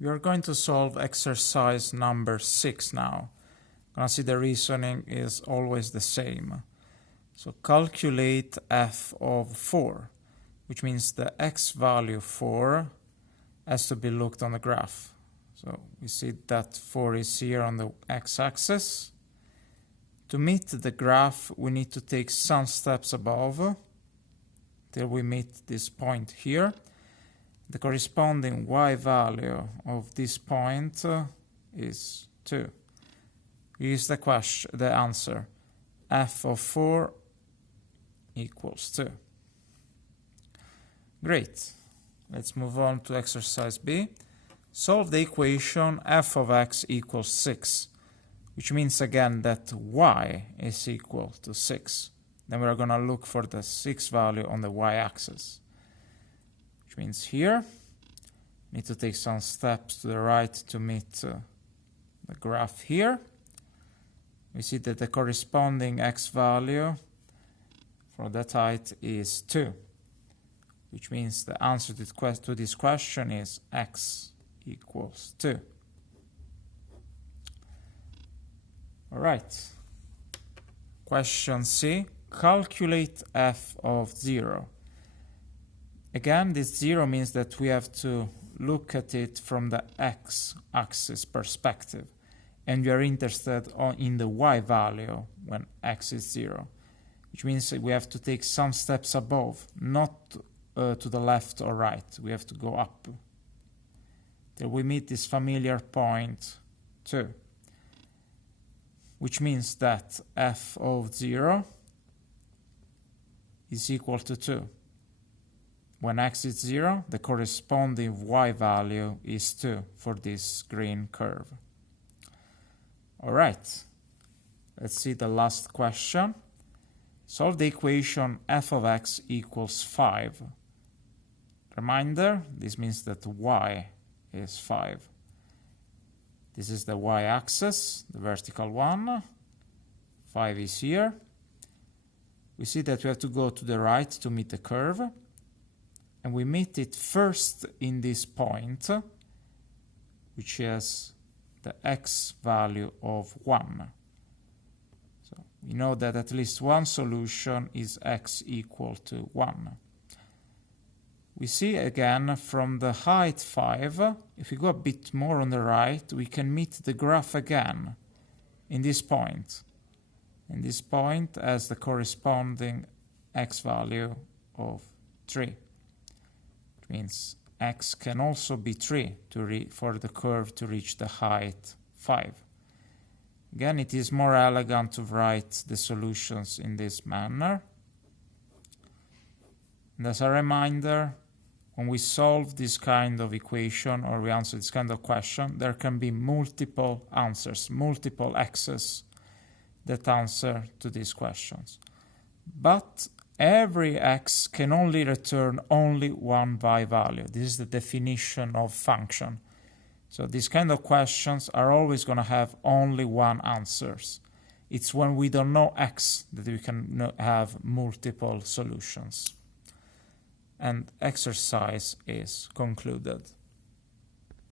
We are going to solve exercise number 6 now. Gonna see the reasoning is always the same. So calculate f of 4, which means the x value 4 has to be looked on the graph. So we see that 4 is here on the x-axis. To meet the graph, we need to take some steps above till we meet this point here. The corresponding y value of this point is 2. Here's the answer. F of 4 equals 2. Great. Let's move on to exercise B. Solve the equation f of x equals 6, which means again that y is equal to 6. Then we're going to look for the 6 value on the y-axis. Which means here, need to take some steps to the right to meet the graph here. We see that the corresponding x value for that height is 2, which means the answer to this question is x equals 2. All right. Question C. Calculate f of 0. Again, this 0 means that we have to look at it from the x-axis perspective, and we are interested in the y value when x is 0, which means we have to take some steps above, not to the left or right. We have to go up till we meet this familiar point 2, which means that f of 0 is equal to 2. When x is 0, the corresponding y value is 2 for this green curve. All right, let's see the last question. Solve the equation f of x equals 5. Reminder, this means that y is 5. This is the y-axis, the vertical one. 5 is here. We see that we have to go to the right to meet the curve. And we meet it first in this point, which has the x value of 1. So we know that at least one solution is x equal to 1. We see again from the height 5, if we go a bit more on the right, we can meet the graph again in this point. And this point has the corresponding x value of 3. Means x can also be 3 for the curve to reach the height 5. Again, it is more elegant to write the solutions in this manner. And as a reminder, when we solve this kind of equation or we answer this kind of question, there can be multiple answers, multiple x's that answer to these questions. But every x can only return only one y value. This is the definition of function. So these kind of questions are always going to have only one answers. It's when we don't know x that we can have multiple solutions. And exercise is concluded.